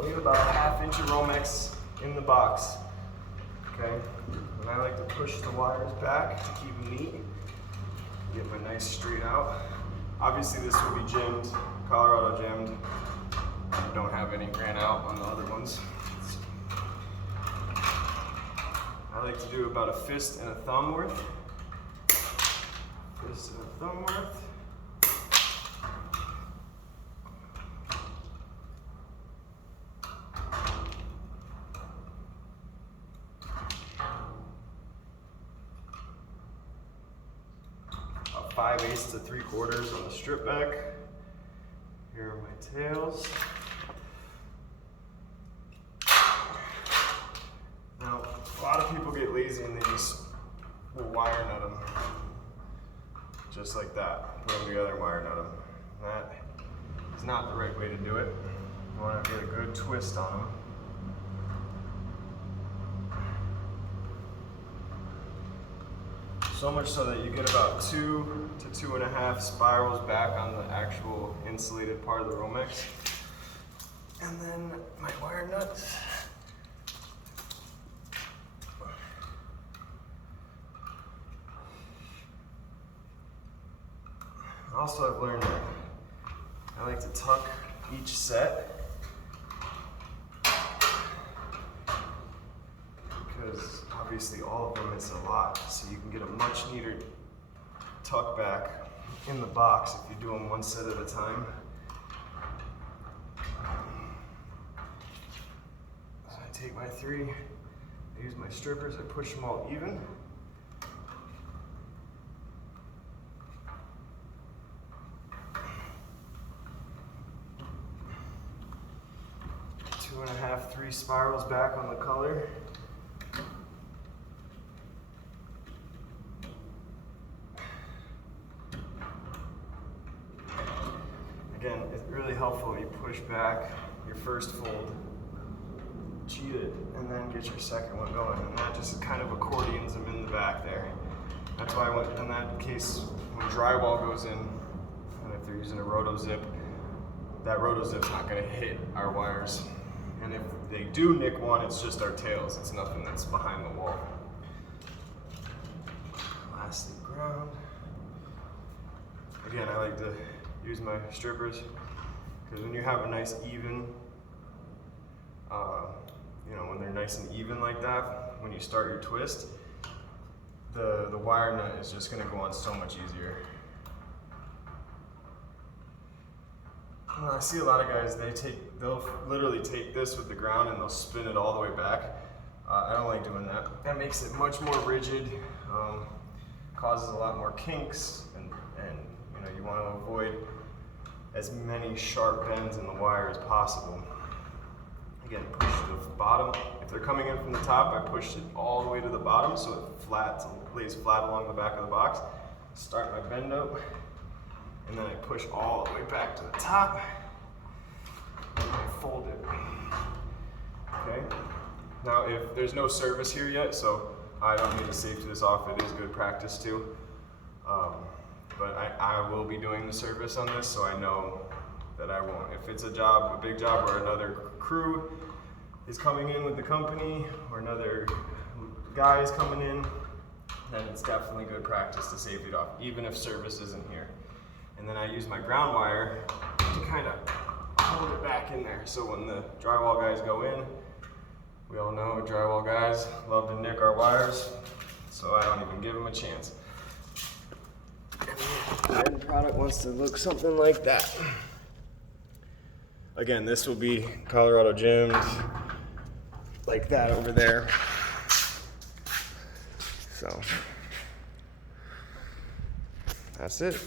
I'll leave about a 1/2 inch of Romex in the box. Okay, and I like to push the wires back to keep them neat. Get my nice straight out. Obviously this will be gemmed, Colorado gemmed. I don't have any ran out on the other ones. I like to do about a fist and a thumb worth. Fist and a thumb worth. About 5/8 to 3/4 on the strip back. Here are my tails. Now, a lot of people get lazy and they just will wire nut them. Just like that. Put them together and wire nut them. That is not the right way to do it. You want to get a good twist on them. So much so that you get about 2 to 2.5 spirals back on the actual insulated part of the Romex. And then my wire nuts. Also, I've learned that I like to tuck each set because obviously all of them is a lot, so you can get a much neater tuck back in the box if you do them one set at a time. So I take my 3, I use my strippers, I push them all even. Two and a half, 3 spirals back on the color. Again, it's really helpful if you push back your first fold, cheat it, and then get your second one going. And that just kind of accordions them in the back there. That's why in that case, when drywall goes in, and if they're using a roto zip, that roto zip's not gonna hit our wires. And if they do nick one, it's just our tails. It's nothing that's behind the wall. Lastly, ground. Again, I like to use my strippers because when you have a nice even, when they're nice and even like that, when you start your twist, the wire nut is just going to go on so much easier. I see a lot of guys, they'll literally take this with the ground and they'll spin it all the way back. I don't like doing that. That makes it much more rigid, causes a lot more kinks, and you want to avoid as many sharp bends in the wire as possible. Again, push the bottom. If they're coming in from the top, I push it all the way to the bottom so it lays flat along the back of the box. Start my bend up. And then I push all the way back to the top, and I fold it. Okay? Now, if there's no service here yet, so I don't need to safety this off, it is good practice too. But I will be doing the service on this, so I know that I won't. If it's a big job where another crew is coming in with the company, or another guy is coming in, then it's definitely good practice to safety it off, even if service isn't here. And then I use my ground wire to kind of hold it back in there. So when the drywall guys go in, we all know drywall guys love to nick our wires, so I don't even give them a chance. The end product wants to look something like that. Again, this will be Colorado gemmed, like that over there. So, that's it.